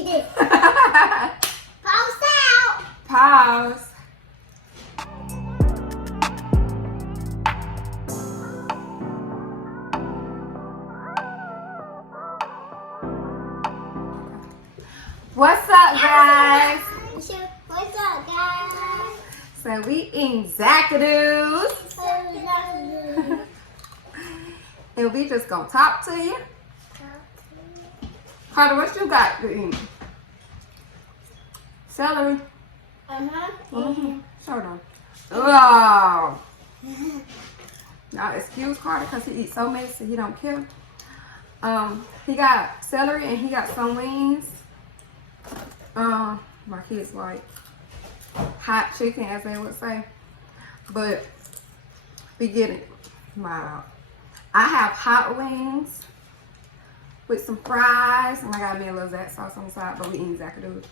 Pause out. Pause. What's up, guys? What's up, guys? So we eating Zackadoos. And we just gonna talk to you. Carter, what you got to eat? Celery. Show them. Oh. Now excuse Carter because he eats so messy he don't care. He got celery and he got some wings. My kids like hot chicken, as they would say, but we get it. Wow. I have hot wings with some fries, and I got me a little Zack sauce on the side, but we eating Zackadoos.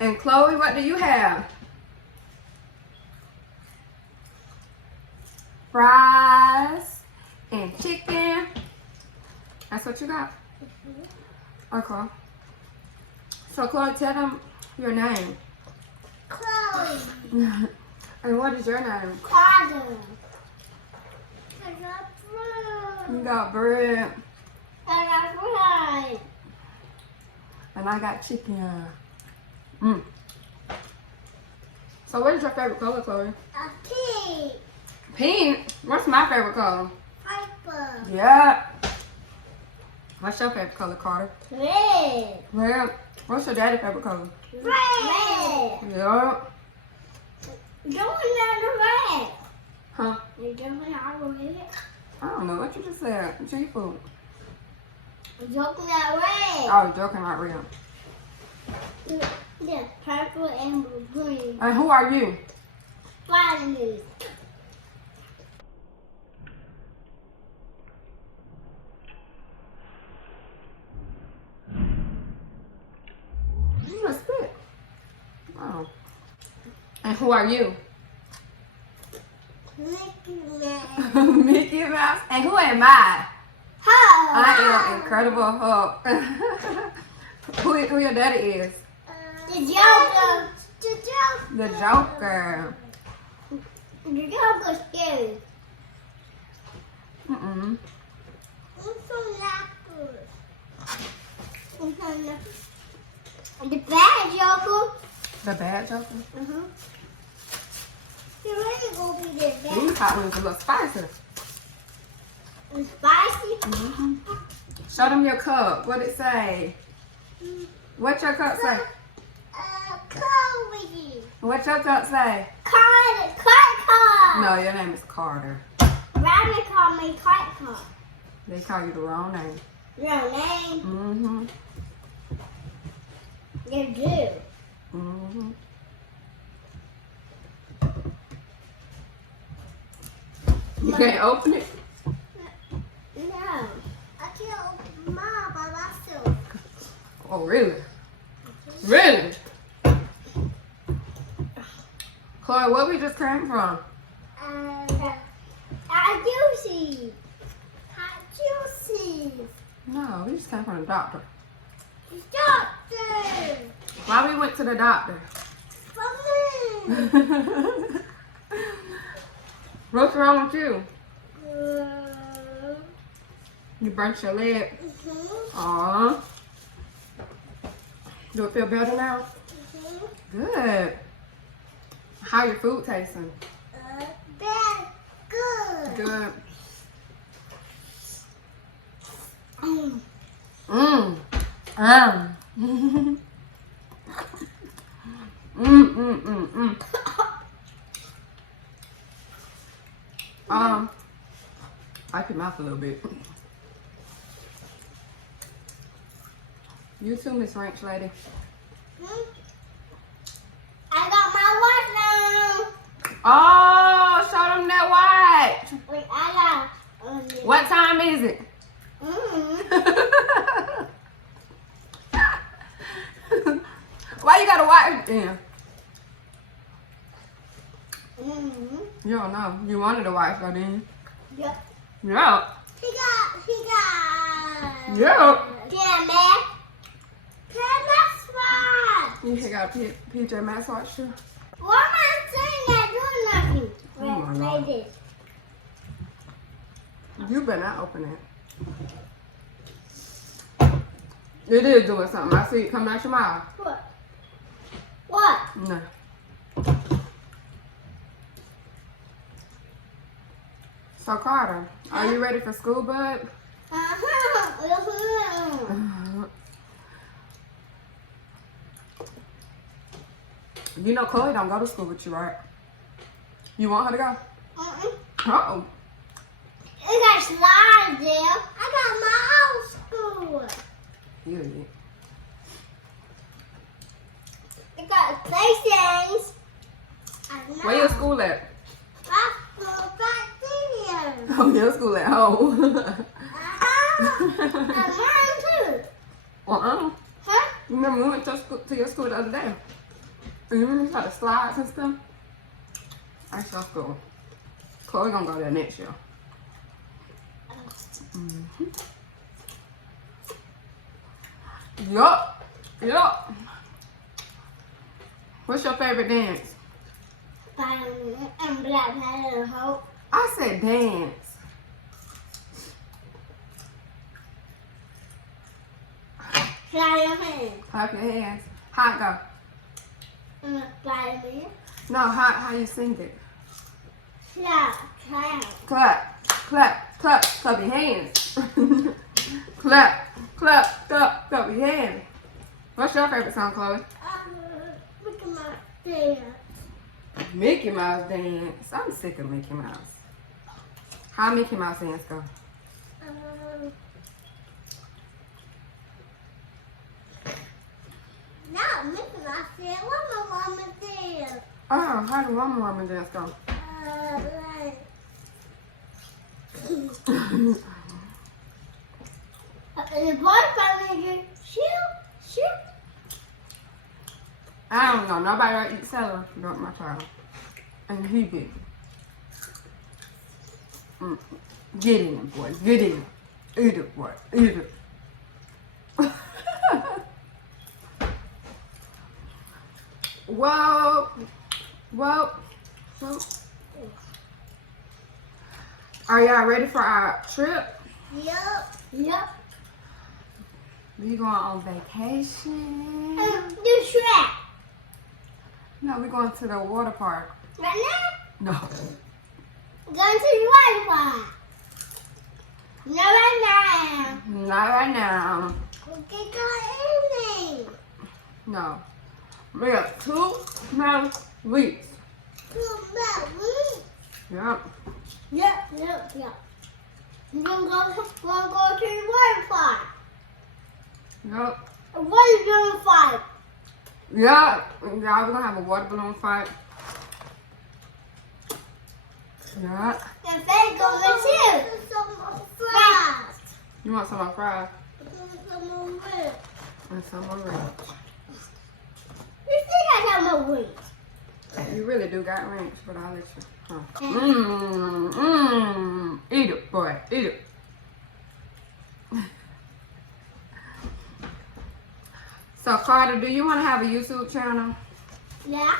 And Chloe, what do you have? Fries and chicken. That's what you got? Okay. So Chloe, tell them your name. Chloe. And what is your name? Carter. I got fruit. You got bread. I got fries. And I got chicken. So what is your favorite color, Chloe? A pig. Pink? What's my favorite color? Piper. Yeah. What's your favorite color, Carter? Red. Red. What's your daddy's favorite color? Red. Yeah. Don't let the red. Huh? You don't let the red. I don't know what you just said. G food. Joking at red. Oh, joking, not real. Yeah, purple and green. And who are you? Finally. You just spit. Oh. And who are you? Mickey Mouse. Mickey Mouse. And who am I? Hulk. I am Incredible Hulk. who your daddy is? The Joker. The Joker. The Joker. The Joker's scary. Mm-mm. The bad Joker. The bad Joker? You're really going to be the bad. These hot wings are a little spicy. It's spicy. Show them your cup. What it say? What your cup say? Chloe. What your cup say? Carter. No, your name is Carter. Rabbit called me Carter. They call you the wrong name. Real name. Mm-hmm. You do. Mm-hmm. You can't open it? No. I can't open mine by myself. Oh, really? Really? Chloe, where we just came from? Juicy. Juicy. No, we just came from the doctor. Doctor. Why we went to the doctor? For me. What's wrong with you? You burnt your leg. Aww. Do it feel better now? Good. How your food tasting? Bad. Good. Good. Wipe your mouth a little bit. You too, Miss Ranch Lady. I got my watch now. Oh, show them that watch. Wait, I got. What time is it? Why you gotta watch then? You don't know. You wanted to watch though, didn't you? Yep. Yeah. He got. Yeah. Yeah, man. Can I You got a PJ Masks watch too? Why am I saying that doing nothing? Oh my Wait, God. this. You better not open it. It is doing something. I see it coming out your mouth. What? What? No. So Carter, are you ready for school, bud? You know Chloe don't go to school with you, right? You want her to go? Uh-oh. It got slides there. I got my own school. You idiot. It got PlayStations. Where your school at? My school back there. Oh, your school at home. And mine too. Uh-uh. Huh? Remember we went to your school the other day? And you remember the slides and stuff? That's your school. Chloe gonna go there next year. Mm-hmm. Yup. Yup. What's your favorite dance? Spider-Man and Black Panther and Hulk. I said dance. Clap your hands. Clap your hands. How it go? Spider-Man. No, how you sing it? Clap, clap. Clap, clap, clap, clap your hands. Clap, clap, clap, clap your hands. What's your favorite song, Chloe? Look at my dance. Mickey Mouse dance. I'm sick of Mickey Mouse. How Mickey Mouse dance go? Not Mickey Mouse dance. What my mama dance? Oh, how do one woman dance go? Like. The boy family shoot. I don't know. Nobody right eat celery but my child. And he big. Get in it, boy. Get in it. Eat it, boy. Eat it. Whoa. Whoa. Whoa. Are y'all ready for our trip? Yep. We going on vacation. Do Shrek. No, we're going to the water park. Right No. now? Going to the water park. No, right now. Not right now. Okay, go evening. No. We got 2 more weeks. Yep. Yep. We're gonna go to the water park. Yep. What are you doing fight? Yeah. Y'all, we're going to have a water balloon fight. Yeah. And then go with you. You want some more fries? Some more ribs. And some more ribs. You still got some more ribs. You really do got ranch, but I'll let you. Huh. Eat it, boy. Eat it. So, Carter, do you want to have a YouTube channel? Yeah.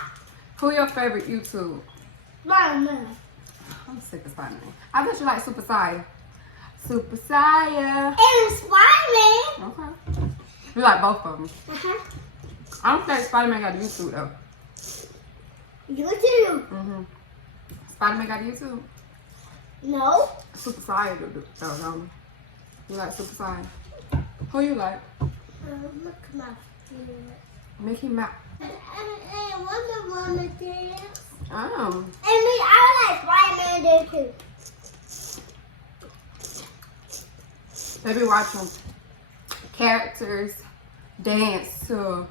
Who your favorite YouTube? Spider-Man. I'm sick of Spider-Man. I bet you like Super Saiyan. Super Saiyan. And Spider-Man. Okay. You like both of them. Uh-huh. I don't think Spider-Man got a YouTube, though. You too. Spider-Man got a YouTube? No. Super Saiyan, though, don't you? You like Super Saiyan? Who you like? Mickey Mouse. Mickey Mouse. And Wonder Woman dance. Oh. And me, I like Spider-Man there too. They be watching characters dance to,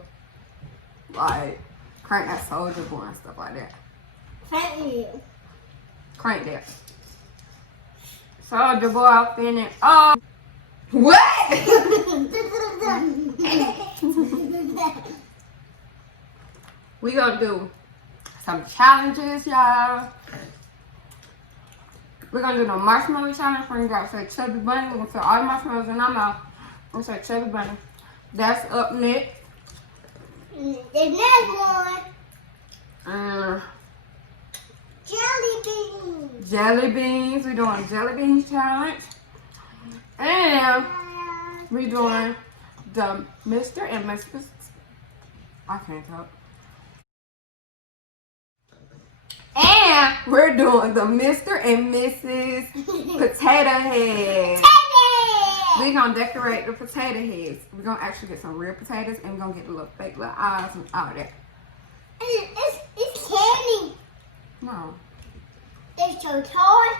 like, Crank That Soldier Boy and stuff like that. Thank you. Crank that. Soldier Boy up in it. Oh. What? We gonna do some challenges, y'all. We're gonna do the marshmallow challenge where you gotta say chubby bunny. We're gonna put all the marshmallows in our mouth and say chubby bunny. That's up next. The next one. Uh, Jelly beans. jelly beans. We're doing jelly beans challenge. And we're doing the Mr. and Mrs. I can't talk. And we're doing the Mr. and Mrs. potato heads. We're going to decorate the potato heads. We're going to actually get some real potatoes and we're going to get the little fake little eyes and all that. It's candy. No. It's your toy.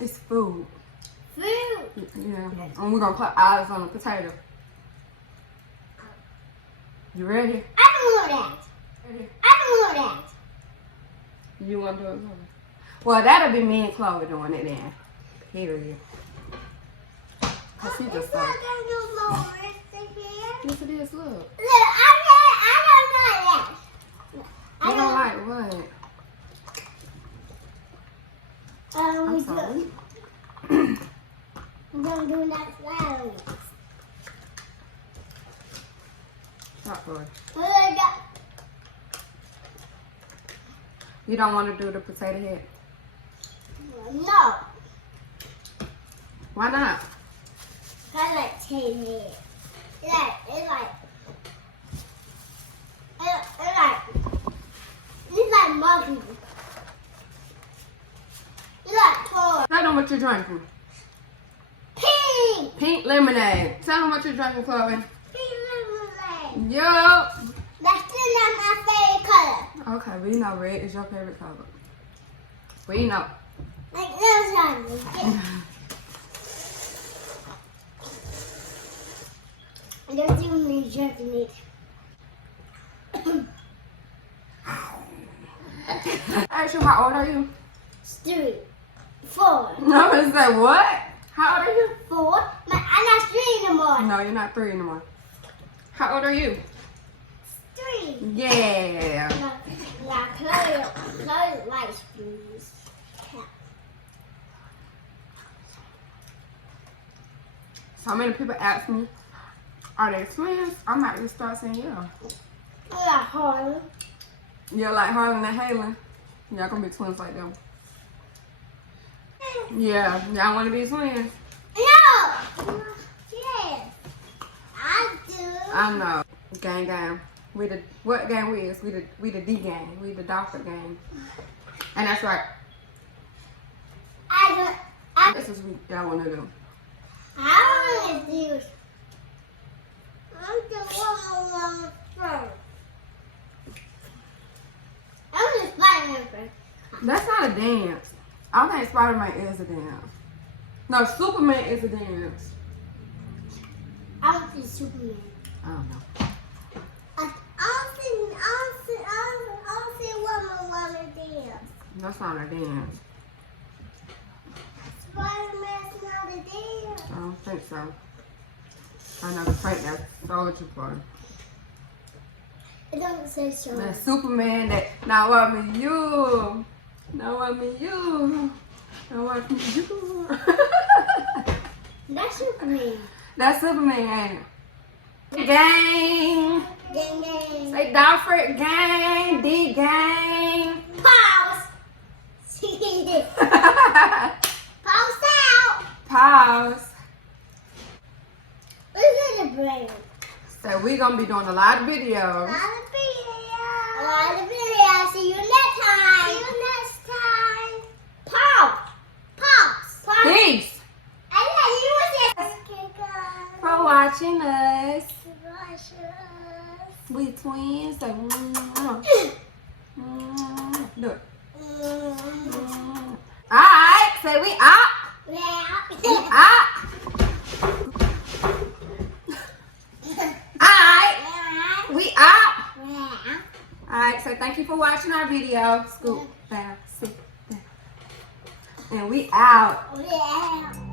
It's food. Food. Yeah. And we're going to put eyes on the potato. You ready? I don't want that. Ready? I don't want that. You want to do it, Chloe? Well, that'll be me and Chloe doing it then. Period. Cause she just It's not gonna do more in here. Yes, it is. Look. Look, I don't like that. You don't like what? I'm sorry. Don't do that loud. Not good. Look, You don't want to do the potato head? no. Why not? I like potato head. It's like monkey. It's like toy. Tell them what you're drinking. Pink. Pink lemonade. Tell them what you're drinking, Chloe. Pink lemonade. Yup. That's still not my favorite color. Okay, we know red is your favorite color. We know. Like this one. There's too many drinking it. Actually, how old are you? 3, 4. I'm gonna say what? How old are you? 4. I'm not 3 anymore. No, you're not 3 anymore. How old are you? 3. Yeah. Now Chloe likes threes. So many people ask me, are they twins? I might just start saying yeah. I like Harlem. Yeah, like Harlan and Halen. Y'all gonna be twins like them. Yeah, y'all wanna be twins? No! Yes. I do. I know. Gang gang. We the what gang we is? We the D gang. We the Dolford gang. And that's right. This is what y'all wanna do. I want to do. I'm the one first. I'm the Spider-Man first. That's not a dance. I don't think Spider-Man is a dance. No, Superman is a dance. I want to do Superman. I don't know. I'll see what want to dance. That's not a dance. Spider-Man's not a dance. I don't think so. I never think that's Soldier Boy. It doesn't say so. That Superman that now I mean you. Now I mean you. Now I mean you. That's Superman. That's Superman, ain't it? Gang. Gang, gang. Say Dolford gang. D gang. Pause. Pause out. Pause. Look at the brain. So we gonna be doing a lot of videos. A lot of videos. See you next time. See you next time. Pause. Pause. Pause. Peace. I thought you were saying. For watching us. Watch us. We twins. So, do it. Alright, say we out. We out. Alright, we out. Alright, so thank you for watching our video. Scoop down, sit down. And we out. Yeah.